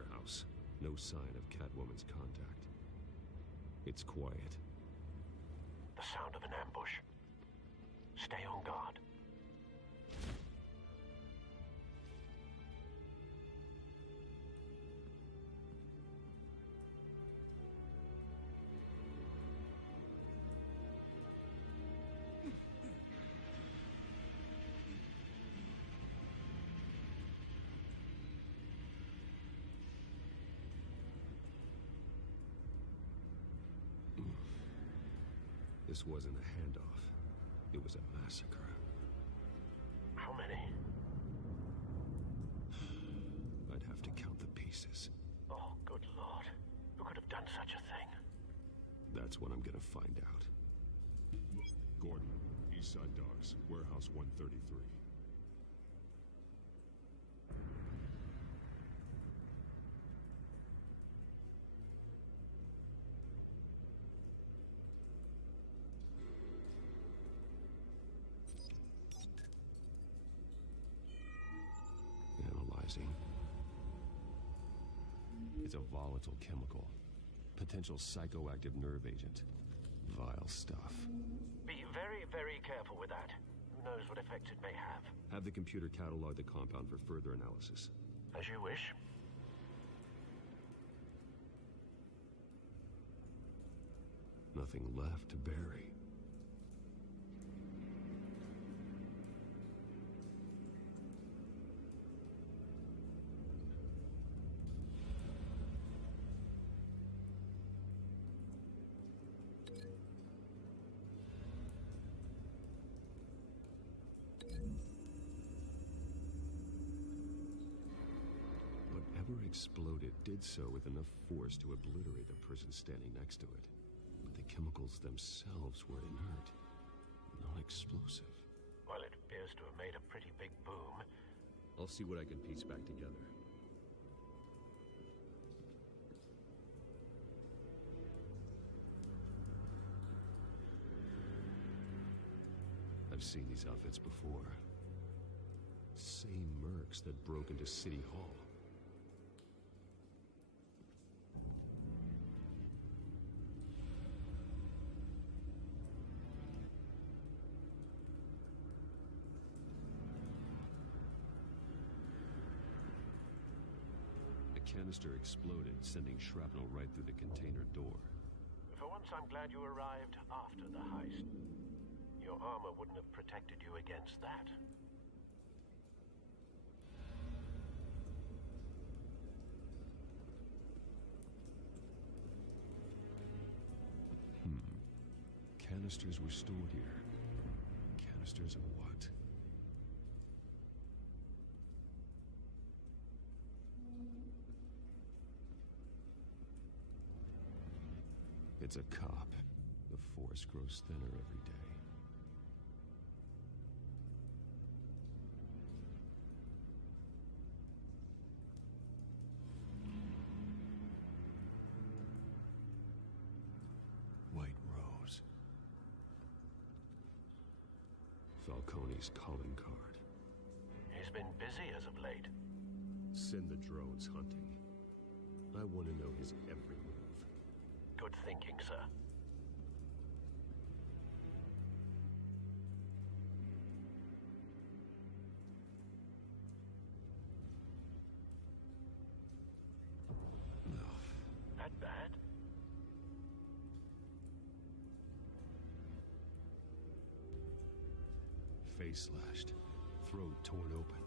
warehouse. No sign of Catwoman's contact. It's quiet. The sound of an ambush. Stay on guard. This wasn't a handoff. It was a massacre. How many? I'd have to count the pieces. Oh, good Lord. Who could have done such a thing? That's what I'm gonna find out. Gordon, East Side Docks, Warehouse 133. Analyzing. It's a volatile chemical. Potential psychoactive nerve agent. Vile stuff. Be very, very careful with that. Who knows what effects it may have. Have the computer catalog the compound for further analysis. As you wish. Nothing left to bury. Whatever exploded did so with enough force to obliterate the person standing next to it. But the chemicals themselves were inert, non-explosive. Well, it appears to have made a pretty big boom. I'll see what I can piece back together. I've seen these outfits before. Same mercs that broke into City Hall. The canister exploded, sending shrapnel right through the container door. For once, I'm glad you arrived after the heist. Your armor wouldn't have protected you against that. Canisters were stored here. Canisters of what? It's a cop. The force grows thinner every day. White Rose. Falcone's calling card. He's been busy as of late. Send the drones hunting. I want to know his every move. Good thinking, sir. No. That bad? Face slashed. Throat torn open.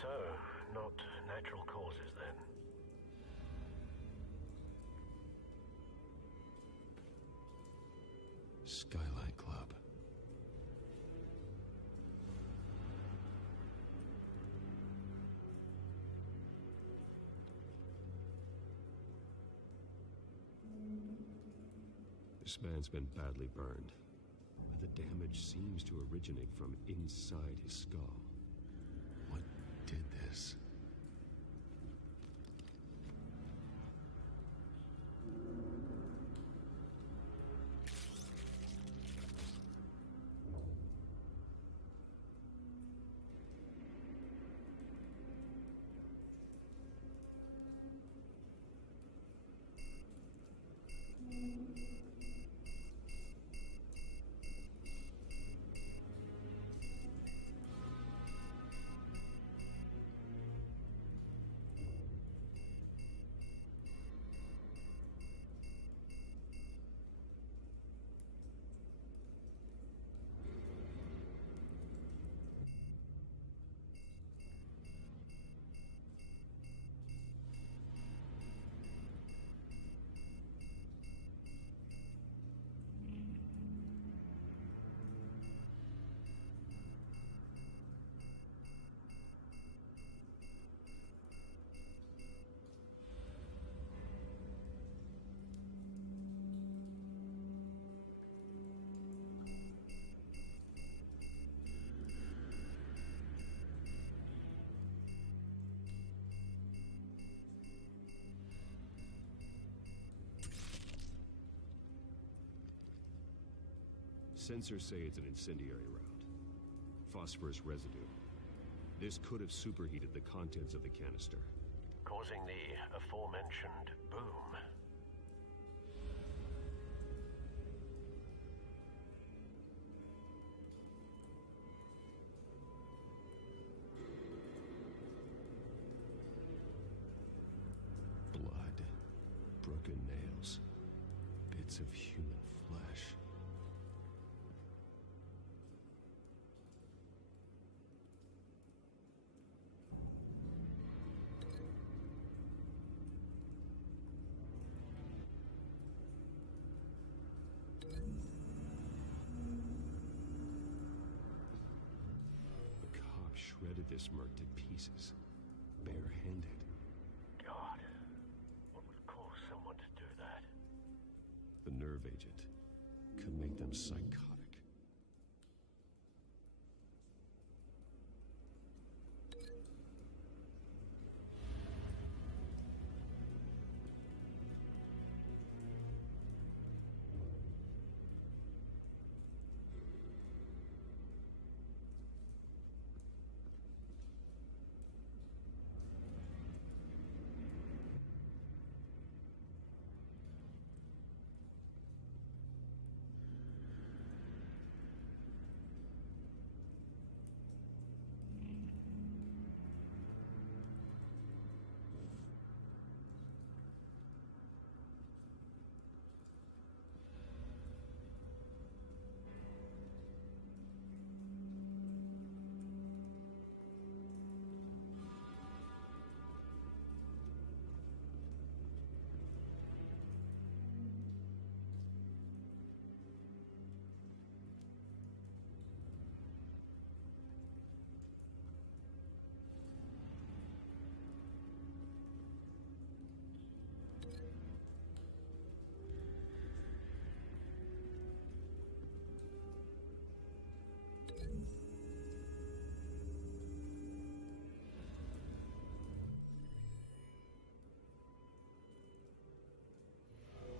So, not natural causes then. Skyline Club. This man's been badly burned, but the damage seems to originate from inside his skull. What did this? Sensors say it's an incendiary route. Phosphorus residue. This could have superheated the contents of the canister, causing the aforementioned boom. Blood, broken nails, bits of human flesh. The cop shredded this merc to pieces, barehanded. God, what would cause someone to do that? The nerve agent could make them psychotic.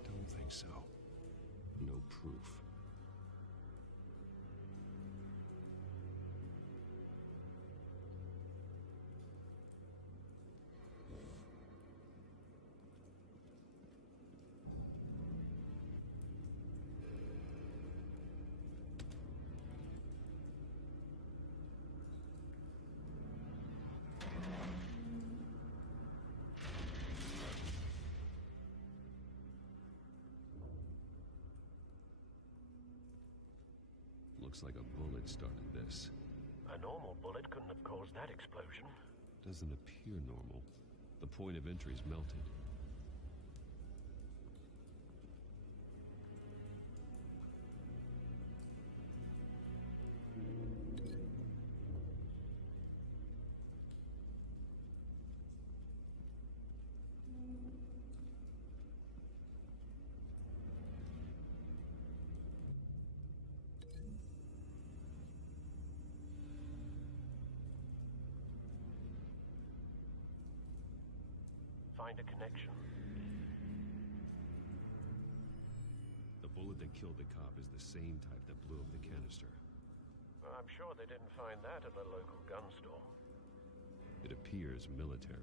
Don't think so. No proof. Looks like a bullet started this. A normal bullet couldn't have caused that explosion. Doesn't appear normal. The point of entry's melted. Find a connection. The bullet that killed the cop is the same type that blew up the canister. I'm sure they didn't find that at the local gun store. It appears military.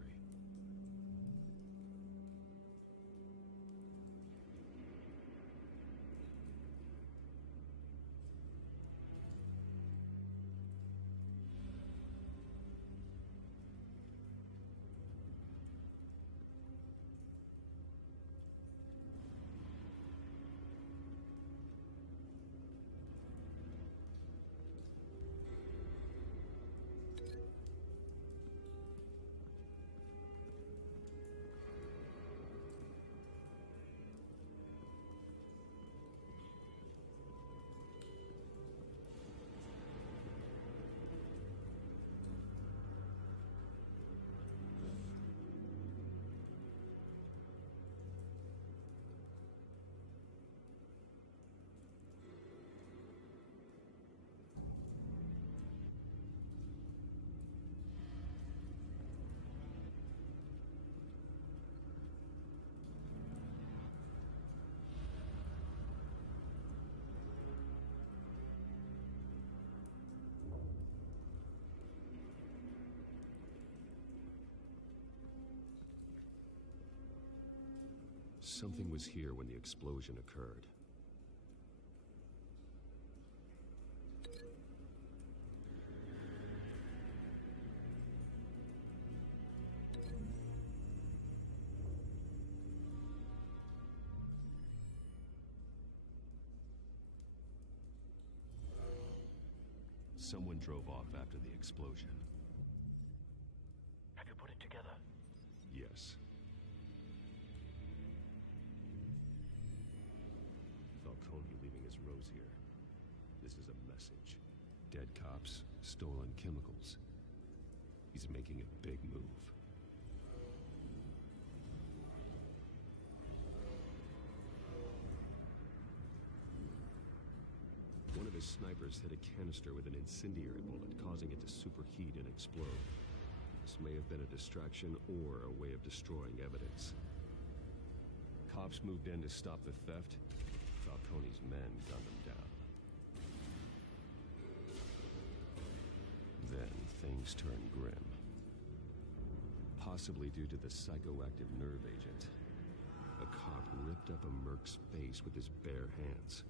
Something was here when the explosion occurred. Someone drove off after the explosion. Have you put it together? Yes. Falcone leaving his rose here. This is a message. Dead cops, stolen chemicals. He's making a big move. One of his snipers hit a canister with an incendiary bullet, causing it to superheat and explode. This may have been a distraction or a way of destroying evidence. Cops moved in to stop the theft. Falcone's men gunned them down. Then things turned grim. Possibly due to the psychoactive nerve agent. A cop ripped up a merc's face with his bare hands.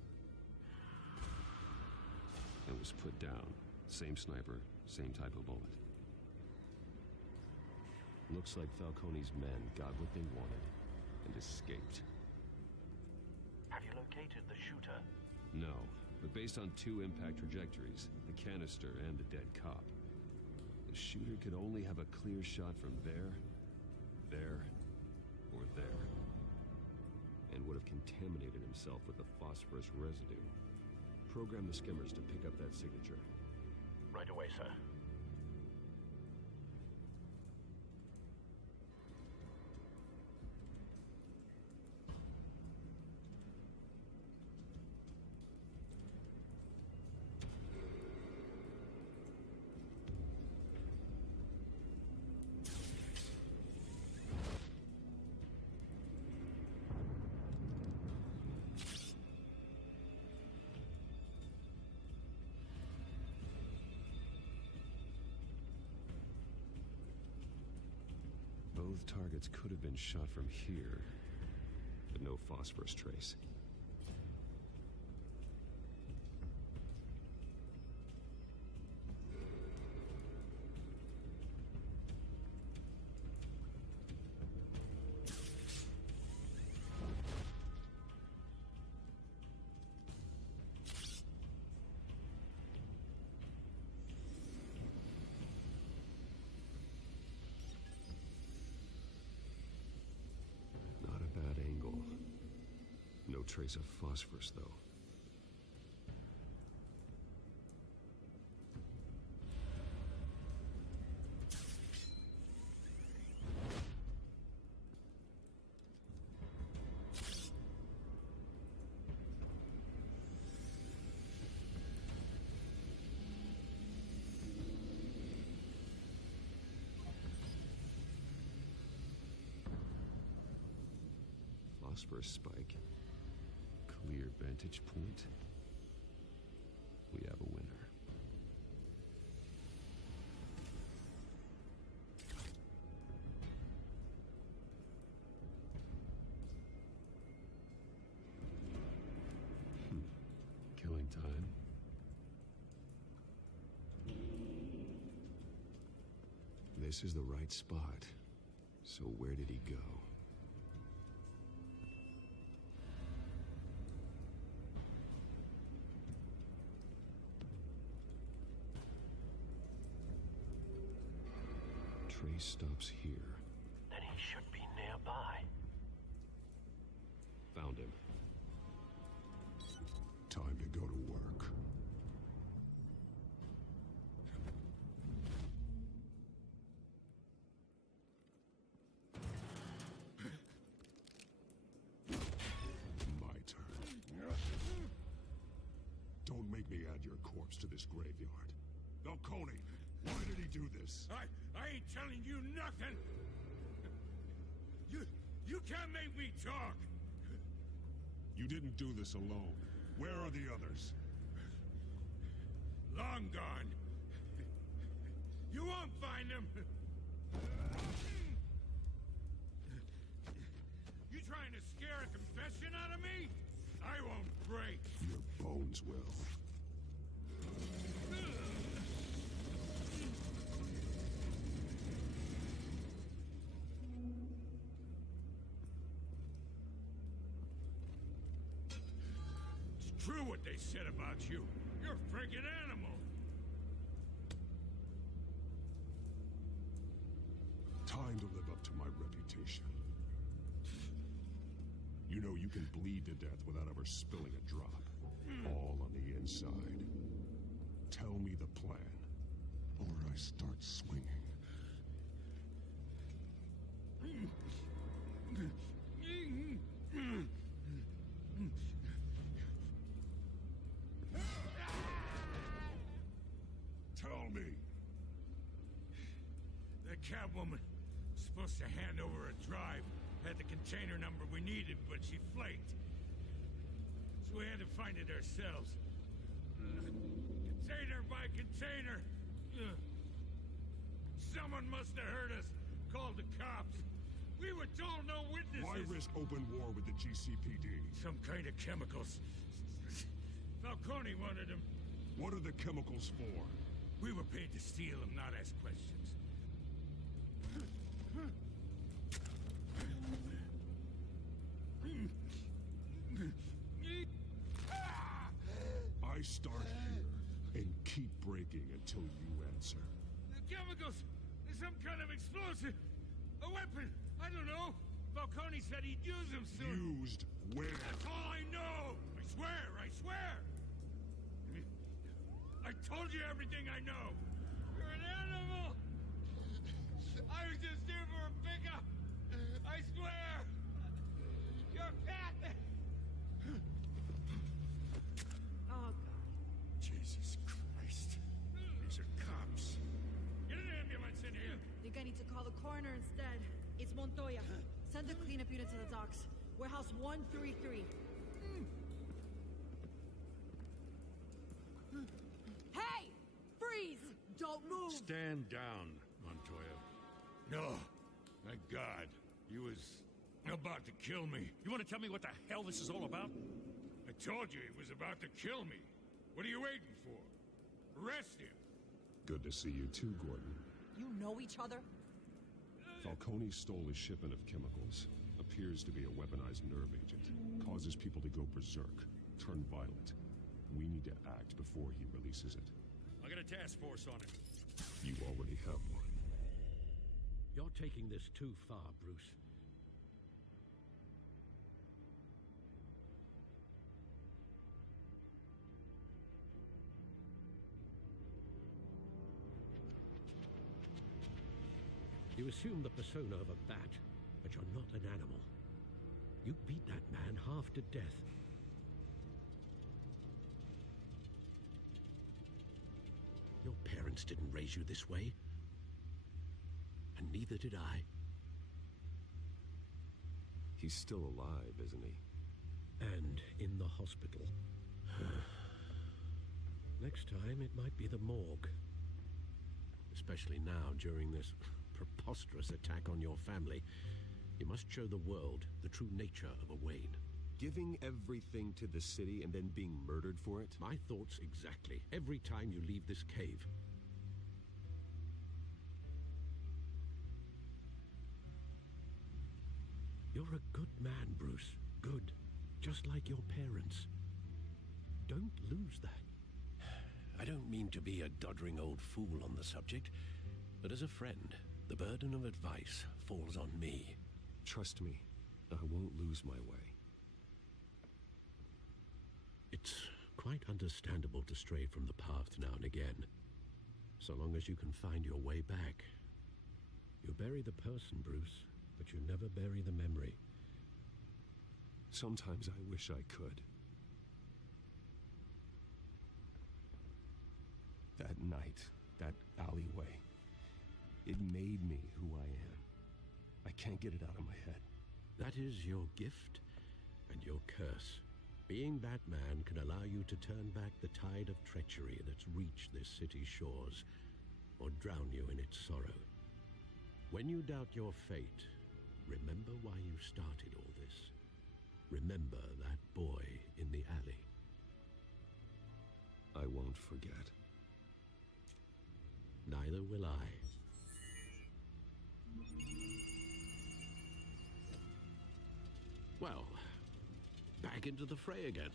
It was put down. Same sniper, same type of bullet. Looks like Falcone's men got what they wanted and escaped. Have you located the shooter? No, but based on two impact trajectories, the canister and the dead cop, the shooter could only have a clear shot from there, or there, and would have contaminated himself with the phosphorus residue. Program the skimmers to pick up that signature. Right away, sir. Both targets could have been shot from here, but no phosphorus trace. No trace of phosphorus, though. Phosphorus spike. Clear vantage point. We have a winner. Killing time. This is the right spot. So where did he go? Trace stops here. Then he should be nearby. Found him. Time to go to work. My turn. Don't make me add your corpse to this graveyard. Falcone, why did he do this? I ain't telling you nothing! You can't make me talk! You didn't do this alone. Where are the others? Long gone. You won't find them! You try trying to scare a confession out of me? I won't break. Your bones will. It's true what they said about you. You're a friggin' animal. Time to live up to my reputation. You know you can bleed to death without ever spilling a drop. All on the inside. Tell me the plan, or I start swinging. Tell me. The Catwoman supposed to hand over a drive. Had the container number we needed, but she flaked. So we had to find it ourselves. Container by container. Someone must have heard us. Called the cops. We were told no witnesses. Why risk open war with the GCPD? Some kind of chemicals. Falcone wanted them. What are the chemicals for? We were paid to steal them, not ask questions. I start here and keep breaking until you answer. The chemicals! There's some kind of explosive! A weapon! I don't know! Falcone said he'd use them soon! Used where? That's all I know! I swear! I swear! I told you everything I know! You're an animal! I was just here for a pickup! I swear! You're fat! Oh, God. Jesus Christ. These are cops. Get an ambulance in here! Think I need to call the coroner instead. It's Montoya. Send the cleanup unit to the docks. Warehouse 133. Hey! Freeze! Don't move! Stand down, Montoya. No. Thank God. He was about to kill me. You want to tell me what the hell this is all about? I told you he was about to kill me. What are you waiting for? Arrest him. Good to see you too, Gordon. You know each other? Falcone stole a shipment of chemicals. Appears to be a weaponized nerve agent. Causes people to go berserk, turn violent. We need to act before he releases it. I got a task force on it. You already have one. You're taking this too far, Bruce. You assume the persona of a bat, but you're not an animal. You beat that man half to death. Your parents didn't raise you this way. And neither did I. He's still alive, isn't he? And in the hospital. Next time, it might be the morgue. Especially now, during this preposterous attack on your family. You must show the world the true nature of a Wayne. Giving everything to the city and then being murdered for it? My thoughts exactly. Every time you leave this cave. You're a good man, Bruce. Good. Just like your parents. Don't lose that. I don't mean to be a doddering old fool on the subject, but as a friend, the burden of advice falls on me. Trust me, I won't lose my way. It's quite understandable to stray from the path now and again, so long as you can find your way back. You bury the person, Bruce, but you never bury the memory. Sometimes I wish I could. That night, that alleyway, it made me who I am. I can't get it out of my head. That is your gift and your curse. Being Batman can allow you to turn back the tide of treachery that's reached this city's shores, or drown you in its sorrow. When you doubt your fate, remember why you started all this. Remember that boy in the alley. I won't forget. Neither will I. Well, back into the fray again.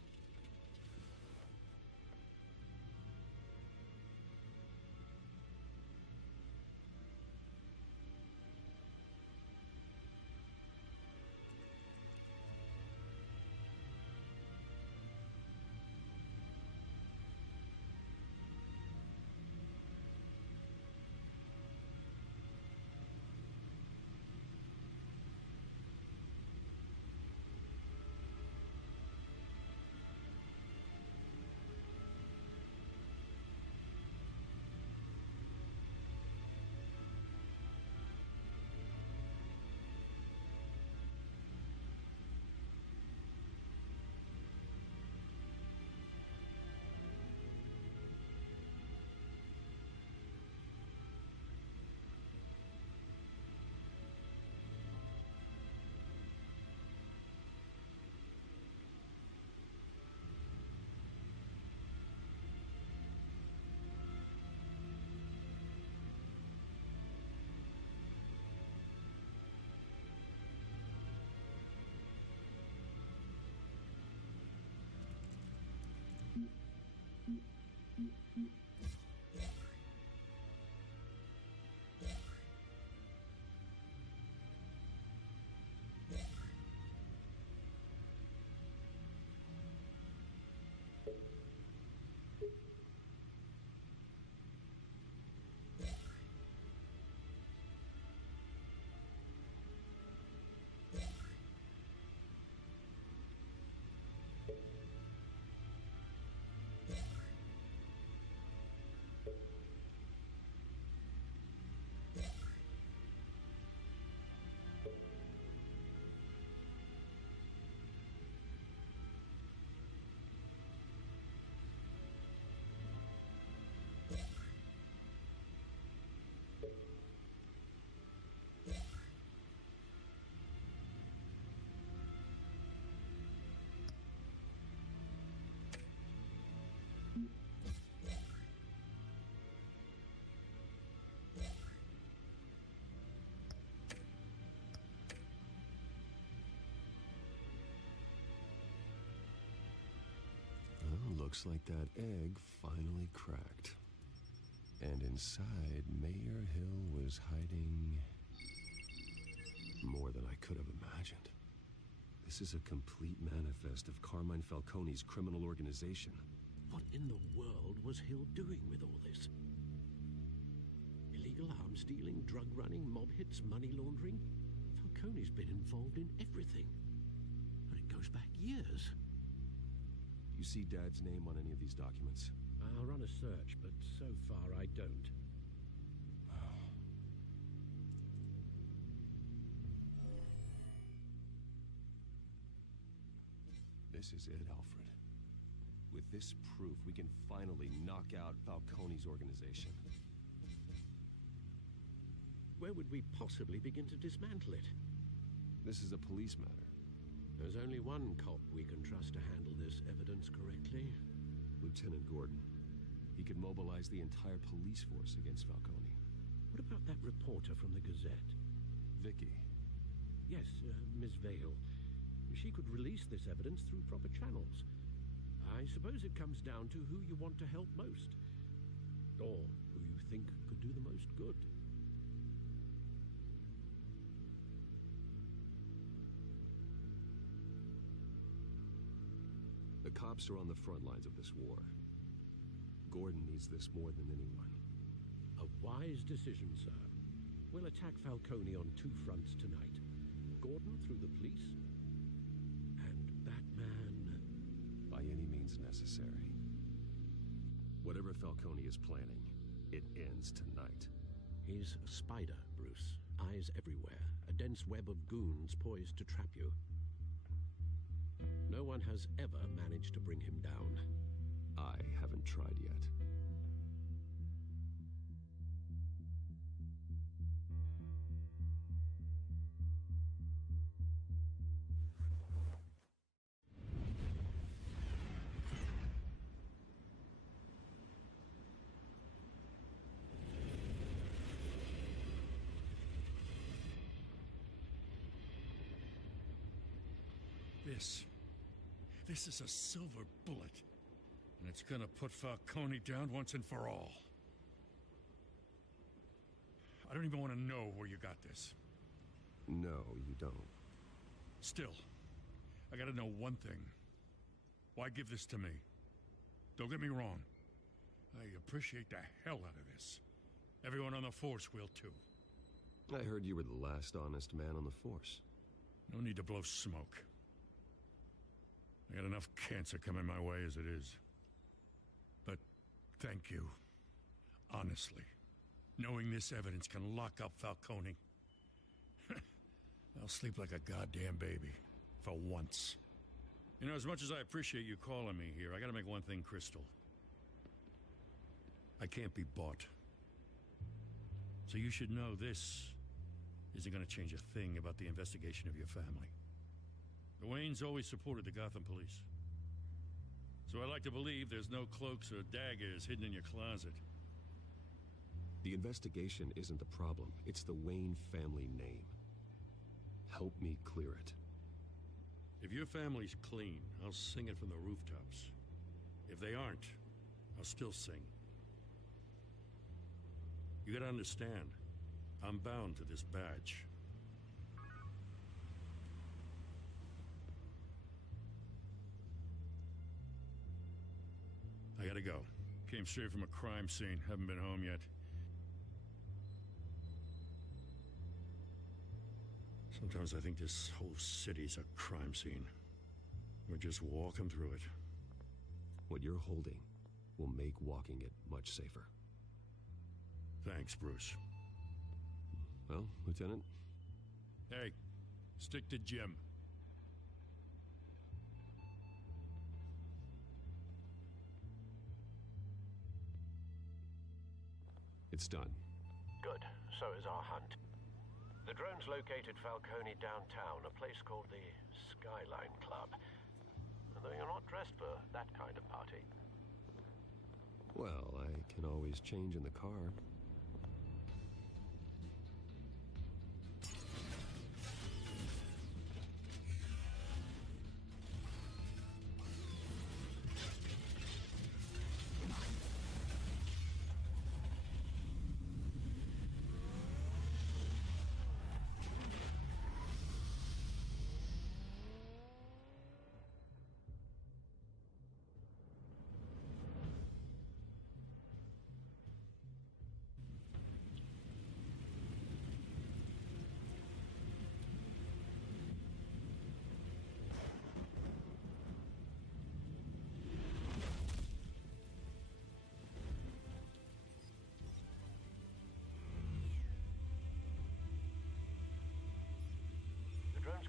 Looks like that egg finally cracked. And inside, Mayor Hill was hiding more than I could have imagined. This is a complete manifest of Carmine Falcone's criminal organization. What in the world was Hill doing with all this? Illegal arms dealing, drug running, mob hits, money laundering? Falcone's been involved in everything. And it goes back years. You see Dad's name on any of these documents? I'll run a search, but so far I don't. This is it, Alfred. With this proof, we can finally knock out Falcone's organization. Where would we possibly begin to dismantle it? This is a police matter. There's only one cop we can trust to handle this evidence correctly. Lieutenant Gordon. He could mobilize the entire police force against Falcone. What about that reporter from the Gazette? Vicky. Yes, Miss Vale. She could release this evidence through proper channels. I suppose it comes down to who you want to help most. Or who you think could do the most good. The cops are on the front lines of this war. Gordon needs this more than anyone. A wise decision, sir. We'll attack Falcone on two fronts tonight. Gordon through the police, and Batman... by any means necessary. Whatever Falcone is planning, it ends tonight. He's a spider, Bruce. Eyes everywhere. A dense web of goons poised to trap you. No one has ever managed to bring him down. I haven't tried yet. This is a silver bullet. And it's gonna put Falcone down once and for all. I don't even want to know where you got this. No, you don't. Still, I gotta know one thing. Why give this to me? Don't get me wrong. I appreciate the hell out of this. Everyone on the Force will too. I heard you were the last honest man on the Force. No need to blow smoke. I got enough cancer coming my way as it is. But thank you. Honestly. Knowing this evidence can lock up Falcone. I'll sleep like a goddamn baby. For once. You know, as much as I appreciate you calling me here, I gotta make one thing crystal. I can't be bought. So you should know this isn't gonna change a thing about the investigation of your family. The Waynes always supported the Gotham police. So I like to believe there's no cloaks or daggers hidden in your closet. The investigation isn't the problem. It's the Wayne family name. Help me clear it. If your family's clean, I'll sing it from the rooftops. If they aren't, I'll still sing. You gotta understand, I'm bound to this badge. I gotta go. Came straight from a crime scene. Haven't been home yet. Sometimes I think this whole city's a crime scene. We're just walking through it. What you're holding will make walking it much safer. Thanks, Bruce. Well, Lieutenant? Hey, stick to Jim. It's done. Good. So is our hunt. The drones located Falcone downtown, a place called the Skyline Club. Though you're not dressed for that kind of party. Well, I can always change in the car.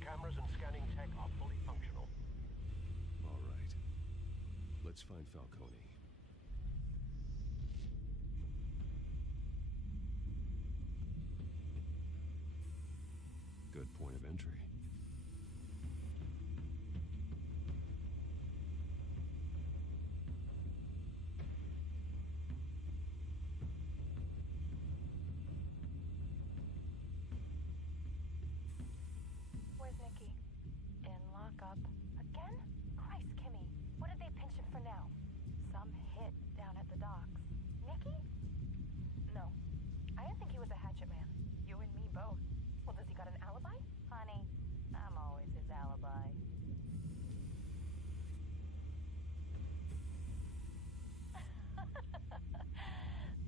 Cameras and scanning tech are fully functional. All right. Let's find Falcone. Good point of entry. Again? Christ, Kimmy. What did they pinch him for now? Some hit down at the docks. Nicky? No. I didn't think he was a hatchet man. You and me both. Well, does he got an alibi? Honey, I'm always his alibi.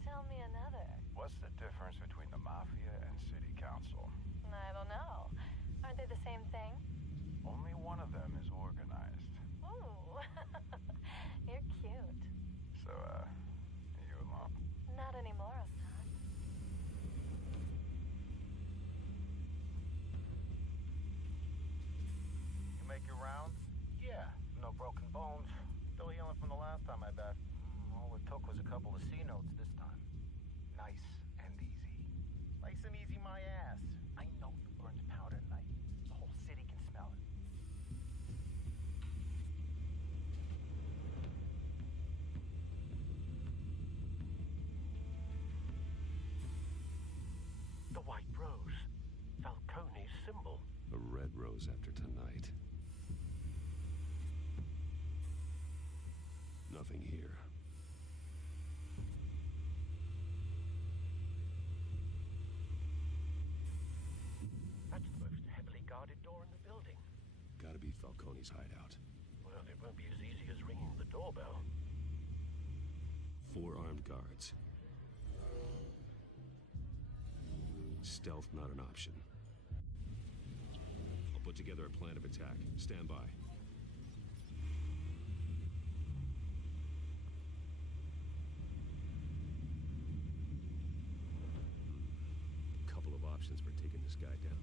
Tell me another. What's the difference between the Mafia and City Council? I don't know. Aren't they the same thing? Only one of them is organized. Ooh. You're cute. So, you alone? Not anymore, Ostan. You make your rounds? Yeah, no broken bones. Still healing from the last time I bet. All it took was a couple of C notes this time. Nice and easy. Nice and easy, my ass. I know you burned powder tonight. The whole city can smell it. The white rose. Falcone's symbol. A red rose after tonight. nothing here. That's the most heavily guarded door in the building. Gotta be Falcone's hideout. Well, it won't be as easy as ringing the doorbell. 4 armed guards. Stealth not an option. I'll put together a plan of attack. Stand by. Couple of options for taking this guy down.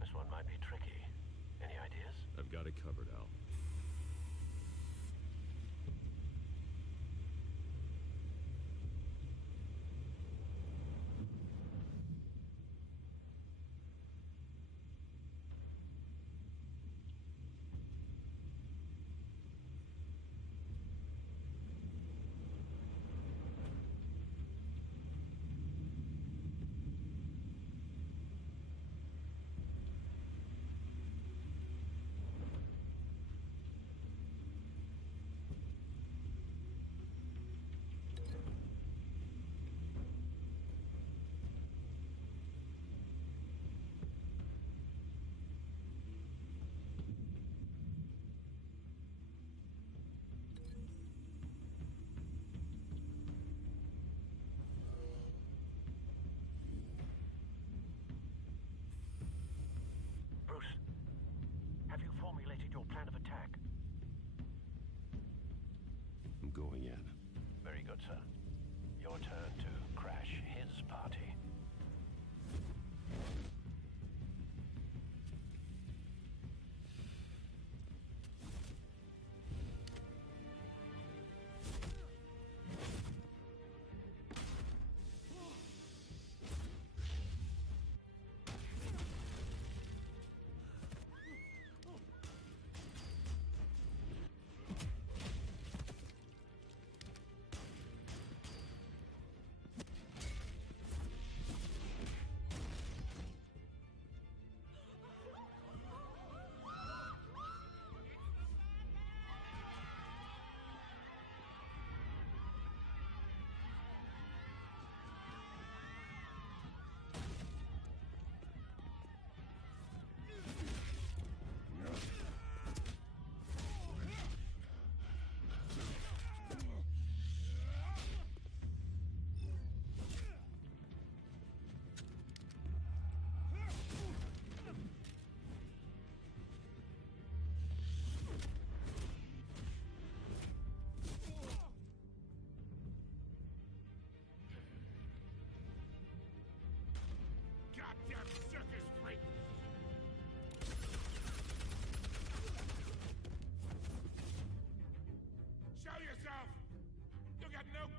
This one might be tricky. Any ideas? I've got it covered, Al. Bruce, have you formulated your plan of attack? I'm going in. Very good, sir. Your turn to crash his party.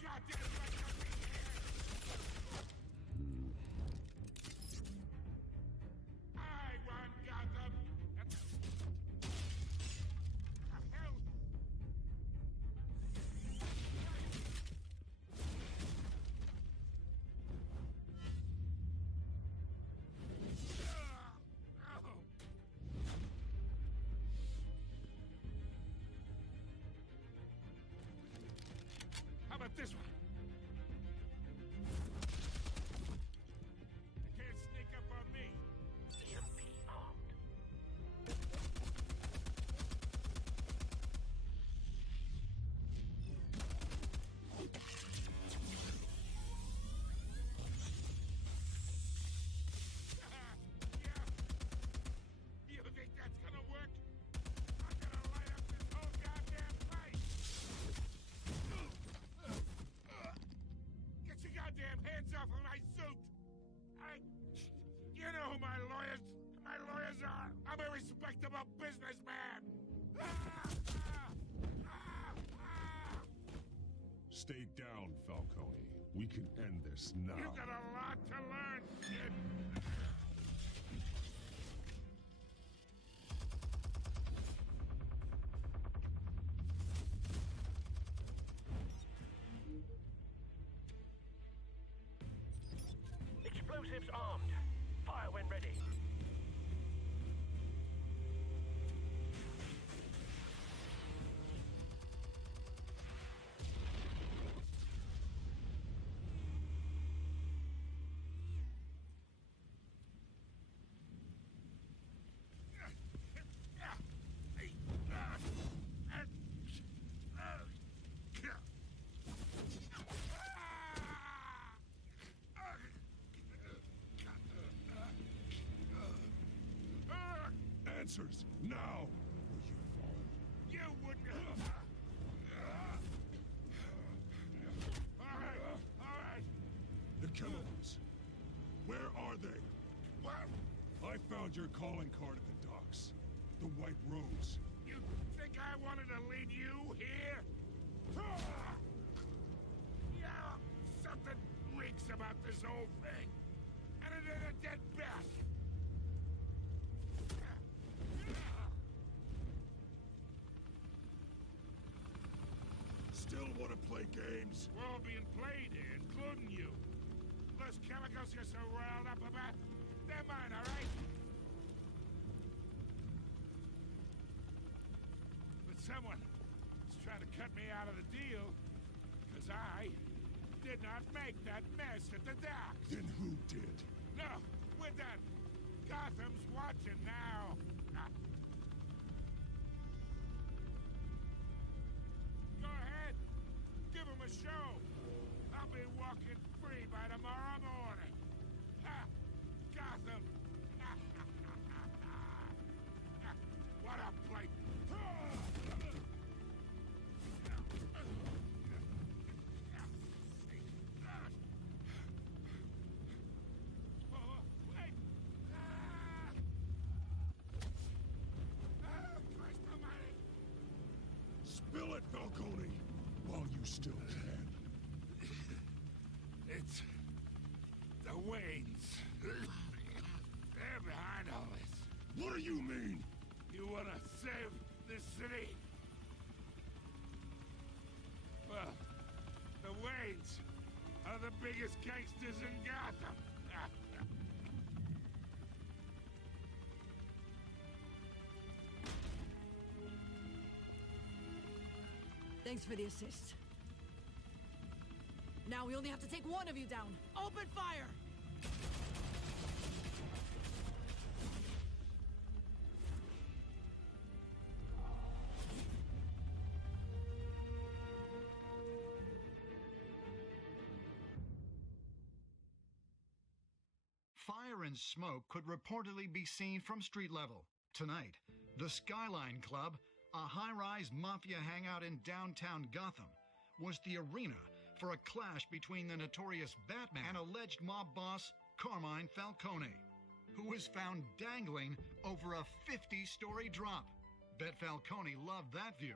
goddamn right to be here! I run Gotham! The hell? How about this one? You can't sneak up on me. EMP armed. Yeah. You think that's gonna work? I'm gonna light up this whole goddamn place! Get your goddamn hands off of my suit! You know who my lawyers are! I'm a respectable businessman! Stay down, Falcone. We can end this now. You got a lot to learn, kid! Explosives armed. Fire when ready. Answers, now! Will you fall? You wouldn't. All right. The chemicals. Where are they? What? I found your calling card at the docks. The White Rose. You think I wanted to lead you here? Yeah, something reeks about this whole thing. And it ain't a dead bat. Still want to play games? We're all being played here, including you. Those chemicals you're so riled up about, they're mine, all right? But someone is trying to cut me out of the deal, because I did not make that mess at the docks. Then who did? No, we're done. Gotham's watching now. Go ahead. Give him a show. I'll be walking free by tomorrow morning. Ha! Gotham. What a place. Wait. Christ almighty. Spill it, Falcone, while you still can. It's the Waynes. They're behind all this. What do you mean? You wanna save this city? Well, the Waynes are the biggest gangsters in Gotham. Thanks for the assist. Now we only have to take one of you down. Open fire! Fire and smoke could reportedly be seen from street level. Tonight, the Skyline Club, a high-rise mafia hangout in downtown Gotham, was the arena for a clash between the notorious Batman and alleged mob boss Carmine Falcone, who was found dangling over a 50-story drop. Bet Falcone loved that view.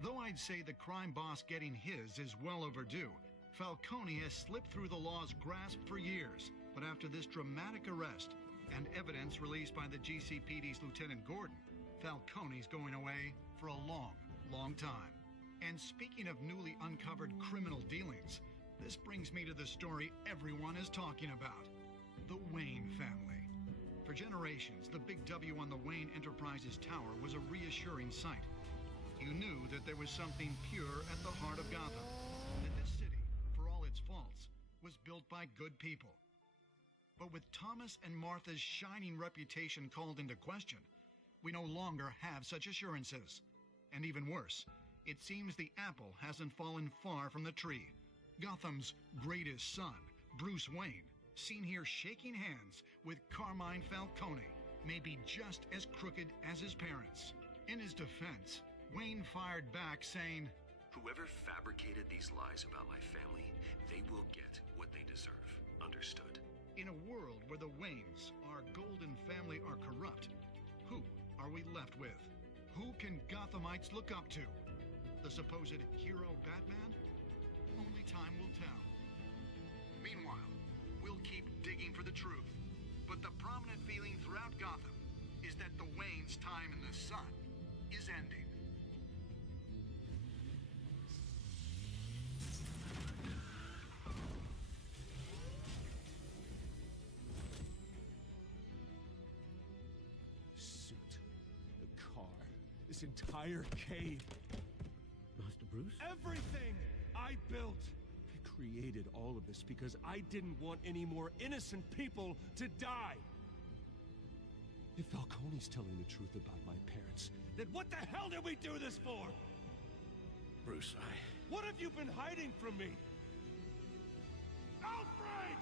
Though I'd say the crime boss getting his is well overdue, Falcone has slipped through the law's grasp for years, but after this dramatic arrest and evidence released by the GCPD's Lieutenant Gordon, Falcone's going away for a long, long time. And speaking of newly uncovered criminal dealings, this brings me to the story everyone is talking about: the Wayne family. For generations, the big W on the Wayne Enterprises tower was a reassuring sight. You knew that there was something pure at the heart of Gotham, that this city, for all its faults, was built by good people. But with Thomas and Martha's shining reputation called into question, we no longer have such assurances. And even worse, it seems the apple hasn't fallen far from the tree. Gotham's greatest son, Bruce Wayne, seen here shaking hands with Carmine Falcone, may be just as crooked as his parents. In his defense, Wayne fired back saying, "Whoever fabricated these lies about my family, they will get what they deserve. Understood?" In a world where the Waynes, our golden family, are corrupt, who are we left with? Who can Gothamites look up to? The supposed hero Batman? Only time will tell. Meanwhile, we'll keep digging for the truth. But the prominent feeling throughout Gotham is that the Waynes' time in the sun is ending. Suit, the car, this entire cave. Master Bruce? Everything I built! I created all of this because I didn't want any more innocent people to die! If Falcone's telling the truth about my parents, then what the hell did we do this for? Bruce, What have you been hiding from me? Alfred!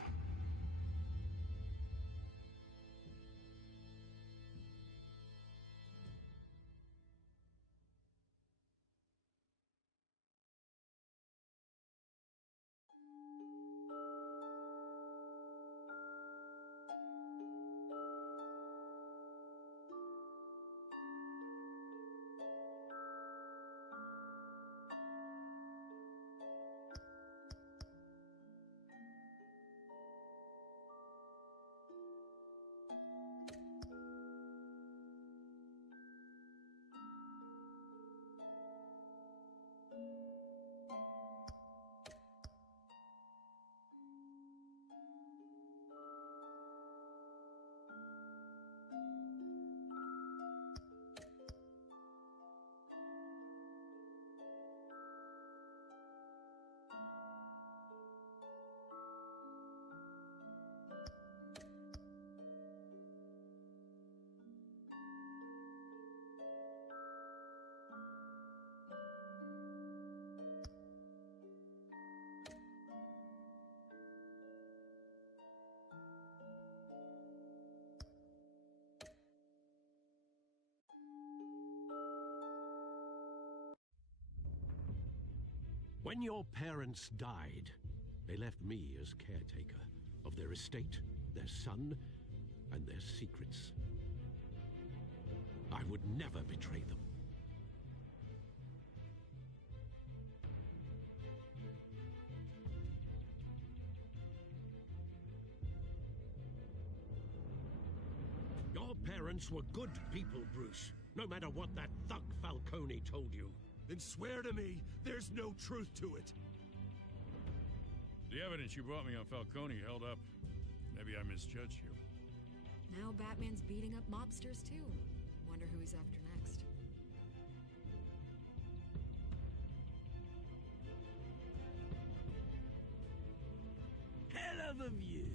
When your parents died, they left me as caretaker of their estate, their son, and their secrets. I would never betray them. Your parents were good people, Bruce, no matter what that thug Falcone told you. Then swear to me there's no truth to it. The evidence you brought me on Falcone held up. Maybe I misjudged you. Now Batman's beating up mobsters too. Wonder who he's after next. Hell of a view.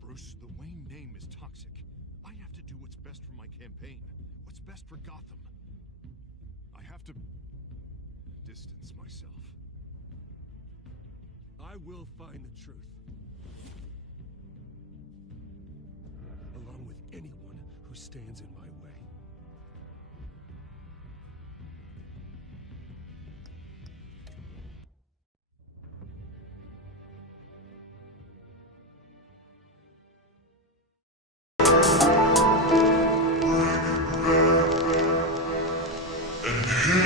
Bruce, the Wayne name is toxic. I have to do what's best for my campaign. What's best for Gotham. I have to distance myself. I will find the truth. Along with anyone who stands in my way. And